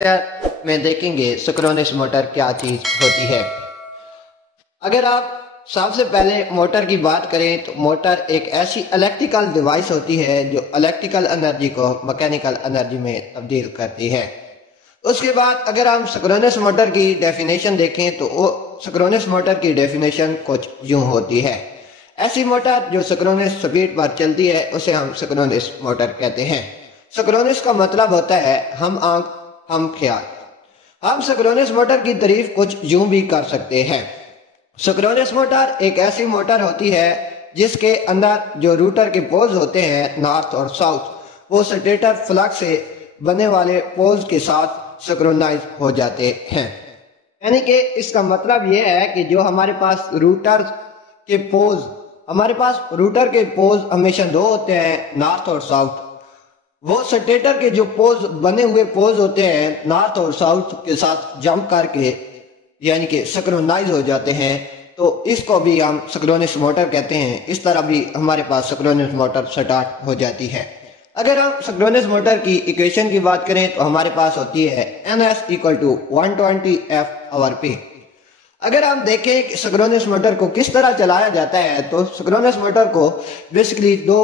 में देखेंगे synchronous motor क्या चीज होती है। अगर आप सबसे पहले मोटर की बात करें तो मोटर एक ऐसी इलेक्ट्रिकल डिवाइस होती है जो इलेक्ट्रिकल एनर्जी को मैकेनिकल एनर्जी में तब्दील करती है। उसके बाद अगर हम सिंक्रोनस मोटर की डेफिनेशन देखें तो वो सिंक्रोनस मोटर की डेफिनेशन कुछ यूं होती है। ऐसी मोटर जो सिंक्रोनस स्पीड पर चलती है उसे हम सिंक्रोनस मोटर कहते हैं। सिंक्रोनस का मतलब होता है हम आंख हम ख्याल। हम सिंक्रोनस मोटर की तारीफ कुछ यूं भी कर सकते हैं। सिंक्रोनस मोटर एक ऐसी मोटर होती है जिसके अंदर जो रूटर के पोल्स होते हैं नॉर्थ और साउथ वो स्टेटर फ्लक्स से बने वाले पोल्स के साथ सिंक्रोनाइज हो जाते हैं। यानी कि इसका मतलब यह है कि जो हमारे पास रूटर के पोल्स हमेशा दो होते हैं नॉर्थ और साउथ। वो स्टेटर के जो पोल्स बने हुए पोल्स होते हैं नॉर्थ और साउथ के साथ जंप करके यानी कि सिंक्रोनाइज हो जाते हैं, तो इसको भी हम सिंक्रोनस मोटर कहते हैं। इस तरह भी हमारे पास सिंक्रोनस मोटर स्टार्ट हो जाती है। अगर हम सिंक्रोनस मोटर की इक्वेशन की बात करें तो हमारे पास होती है NS = 120 F/P। अगर हम देखें कि सिंक्रोनस मोटर को किस तरह चलाया जाता है तो सिंक्रोनस मोटर को बेसिकली दो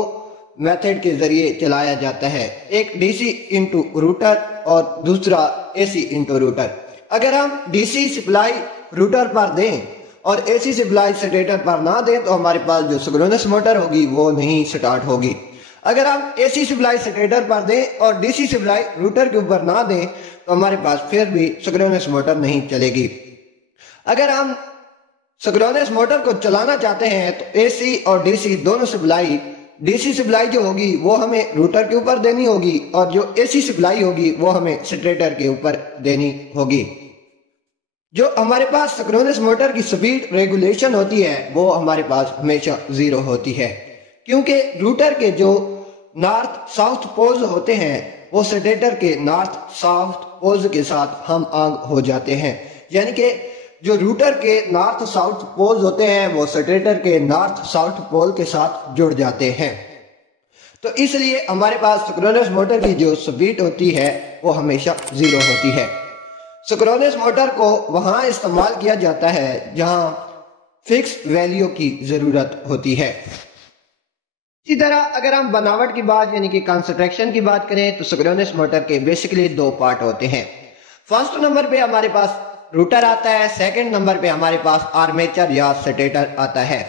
मेथड के जरिए चलाया जाता है, एक DC इंटू रूटर और दूसरा AC इंटू रूटर। अगर हम DC सप्लाई रूटर पर दें और AC सप्लाई स्टेटर पर ना दें तो हमारे पास जो सिंक्रोनस मोटर होगी वो नहीं स्टार्ट होगी। अगर हम AC सप्लाई स्टेटर पर दें और DC सप्लाई रूटर के ऊपर ना दें तो हमारे पास फिर भी सिंक्रोनस मोटर नहीं चलेगी। अगर हम सिंक्रोनस मोटर को चलाना चाहते हैं तो AC और DC दोनों सप्लाई, DC सप्लाई जो होगी वो हमें रूटर के ऊपर देनी होगी और जो AC सप्लाई होगी वो हमें स्टेटर के ऊपर देनी होगी। जो हमारे पास सिंक्रोनस मोटर की स्पीड रेगुलेशन होती है वो हमारे पास हमेशा 0 होती है, क्योंकि रूटर के जो नॉर्थ साउथ पोल्स होते हैं वो स्टेटर के नॉर्थ साउथ पोल्स के साथ हम आंग हो जाते हैं। यानी कि जो रूटर के नॉर्थ साउथ पोल्स होते हैं वो स्टेटर के नॉर्थ साउथ पोल के साथ जुड़ जाते हैं। तो इसलिए हमारे पास सिंक्रोनस मोटर की जो स्पीड होती है वो हमेशा 0 होती है। सिंक्रोनस मोटर को वहां इस्तेमाल किया जाता है जहां फिक्स वैल्यू की जरूरत होती है। इसी तरह अगर हम बनावट की बात यानी कि कंस्ट्रक्शन की बात करें तो सिंक्रोनस मोटर के बेसिकली दो पार्ट होते हैं। फर्स्ट नंबर पे हमारे पास रूटर आता है, सेकंड नंबर पे हमारे पास आर्मेचर या स्टेटर आता है।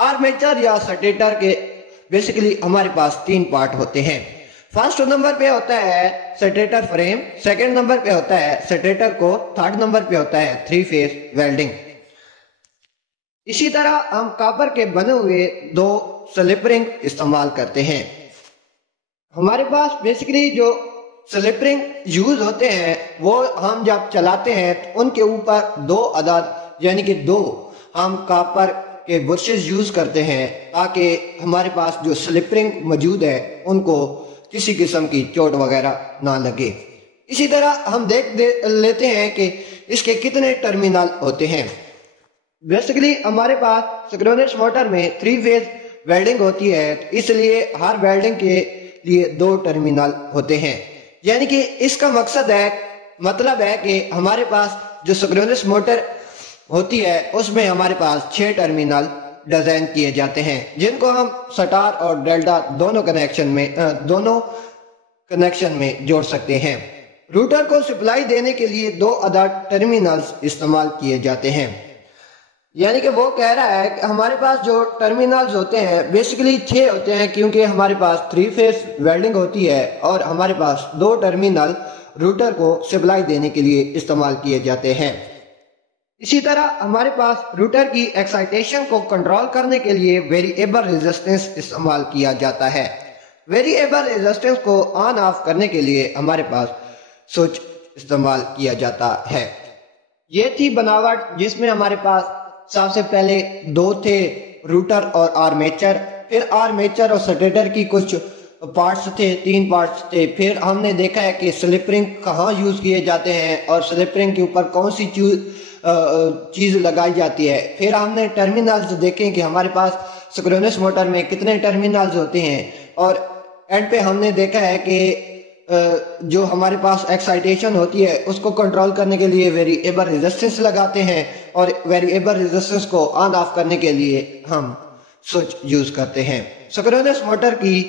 आर्मेचर या स्टेटर के बेसिकली हमारे पास 3 पार्ट होते हैं। फर्स्ट नंबर पे होता है स्टेटर फ्रेम, सेकंड नंबर पे होता है स्टेटर को, थर्ड नंबर पे होता है 3 फेज वेल्डिंग। इसी तरह हम कॉपर के बने हुए 2 स्लिप रिंग इस्तेमाल करते हैं। हमारे पास बेसिकली जो स्लिप रिंग यूज होते हैं वो हम जब चलाते हैं तो उनके ऊपर 2 अदद यानी कि 2 हम कॉपर के बुशेस यूज करते हैं ताकि हमारे पास जो स्लिप रिंग मौजूद है उनको किसी किस्म की चोट वगैरह ना लगे। इसी तरह हम लेते हैं कि इसके कितने टर्मिनल होते हैं। बेसिकली हमारे पास सिंक्रोनस मोटर में 3 फेज वेल्डिंग होती है, इसलिए हर वेल्डिंग के लिए 2 टर्मिनल होते हैं। यानी कि इसका मतलब है कि हमारे पास जो सिंक्रोनस मोटर होती है उसमें हमारे पास 6 टर्मिनल डिजाइन किए जाते हैं जिनको हम स्टार और डेल्टा दोनों कनेक्शन में जोड़ सकते हैं। रूटर को सप्लाई देने के लिए 2 अदद टर्मिनल्स इस्तेमाल किए जाते हैं। यानी कि वो कह रहा है कि हमारे पास जो टर्मिनल्स होते हैं बेसिकली 6 होते हैं, क्योंकि हमारे पास 3 फेज वेल्डिंग होती है और हमारे पास 2 टर्मिनल रूटर को सप्लाई देने के लिए इस्तेमाल किए जाते हैं। इसी तरह हमारे पास रूटर की एक्साइटेशन को कंट्रोल करने के लिए वेरिएबल रेजिस्टेंस इस्तेमाल किया जाता है। वेरिएबल रेजिस्टेंस को ऑन ऑफ करने के लिए हमारे पास स्विच इस्तेमाल किया जाता है। ये थी बनावट जिसमें हमारे पास सबसे पहले 2 थे, रूटर और आर्मेचर। फिर आर्मेचर और स्टेटर की कुछ पार्ट्स थे, 3 पार्ट्स थे। फिर हमने देखा है कि स्लिप रिंग कहाँ यूज किए जाते हैं और स्लिप रिंग के ऊपर कौन सी चीज लगाई जाती है। फिर हमने टर्मिनल्स देखे कि हमारे पास सिंक्रोनस मोटर में कितने टर्मिनल्स होते हैं और एंड पे हमने देखा है कि جو ہمارے پاس ایکسائٹیشن ہوتی ہے اس کو کنٹرول کرنے کے لیے ویریبل ریزسٹنس لگاتے ہیں، اور ویریبل ریزسٹنس کو آن آف کرنے کے لیے ہم سوئچ یوز کرتے ہیں۔ سنکرونس موٹر کی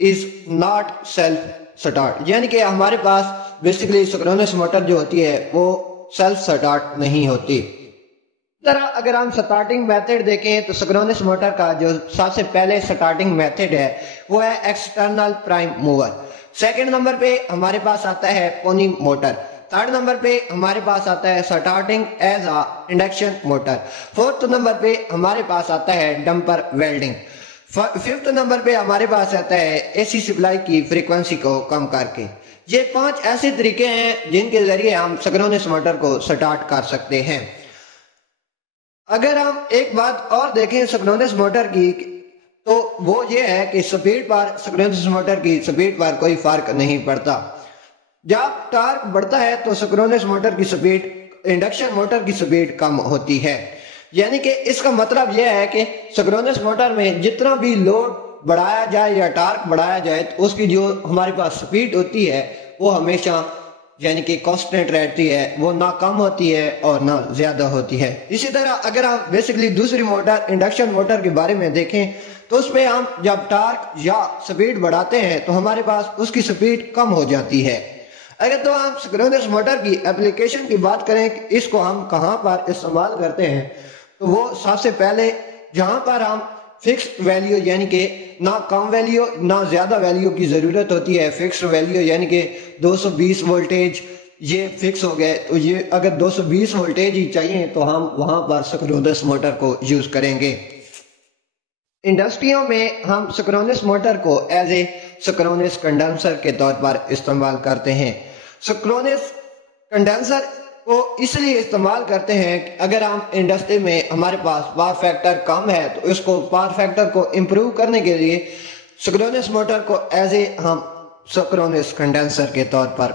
از ناٹ سیلف سٹارٹ، یعنی کہ ہمارے پاس بیسیکلی سنکرونس موٹر جو ہوتی ہے وہ سیلف سٹارٹ نہیں ہوتی۔ طرح اگر ہم سٹارٹنگ میتھڈ دیکھیں تو سنکرونس موٹر کا جو سب سے پہلے سٹارٹنگ میتھڈ ہے وہ ہے external prime mover. Second number پہ ہمارے پاس آتا ہے پونی موٹر۔ تھرڈ نمبر پہ ہمارے پاس آتا ہے starting as a induction motor. Fourth number پہ ہمارے پاس آتا ہے ڈمپر ویلڈنگ۔ ففتھ نمبر پہ ہمارے پاس آتا ہے اے سی سپلائی کی فریکوینسی کو کم کر کے۔ یہ 5 ایسے طریقے ہیں جن کے ذریعے ہم سنکرونس موٹر کو سٹارٹ کر سکتے ہیں۔ اگر ہم ایک بات اور دیکھیں سنکرونس موٹر کی تو وہ یہ ہے کہ سپیڈ پر سنکرونس موٹر کی سپیڈ پر کوئی فرق نہیں پڑتا۔ جب ٹارک بڑھتا ہے تو سنکرونس موٹر کی سپیڈ انڈکشن موٹر کی سپیڈ کم ہوتی ہے، یعنی کہ اس کا مطلب یہ ہے کہ سنکرونس موٹر میں جتنا بھی لوڈ بڑھایا جائے یا ٹارک بڑھایا جائے تو اس کی جو ہمارے پاس سپیڈ ہوتی ہے وہ ہمیشہ یعنی کہ کانسٹنٹ رہتی ہے، وہ نہ کم ہوتی ہے اور نہ زیادہ ہوتی ہے۔ اسی طرح اگر ہم بیسیکلی دوسری موٹر انڈکشن موٹر کے بارے میں دیکھیں تو اس میں ہم جب ٹارک یا سپیڈ بڑھاتے ہیں تو ہمارے پاس اس کی سپیڈ کم ہو جاتی ہے۔ اگر تو ہم سنکرونس موٹر کی اپلیکیشن کی بات کریں کہ اس کو ہم کہاں پر استعمال کرتے ہیں تو وہ سب سے پہلے جہاں پر ہم فکسڈ ویلیو یعنی کہ نہ کم ویلیو نہ زیادہ ویلیو کی ضرورت ہوتی ہے، فکسڈ ویلیو یعنی کہ 220 وولٹیج یہ فکس ہو گئے تو یہ اگر 220 وولٹیج ہی چاہیے تو ہم وہاں پر سنکرونس موٹر کو یوز کریں گے۔ انڈسٹریوں میں ہم سنکرونس موٹر کو ایز اے سنکرونس کنڈنسر کے طور پر استعمال کرتے ہیں۔ سنکرونس کنڈنسر کو اس لیے استعمال کرتے ہیں کہ اگر ہم انڈسٹری میں ہمارے پاس پاور فیکٹر کم ہے تو اس کو پاور فیکٹر کو امپروو کرنے کے لیے سنکرونس موٹر کو ایز اے ہم سنکرونس کنڈنسر کے طور پر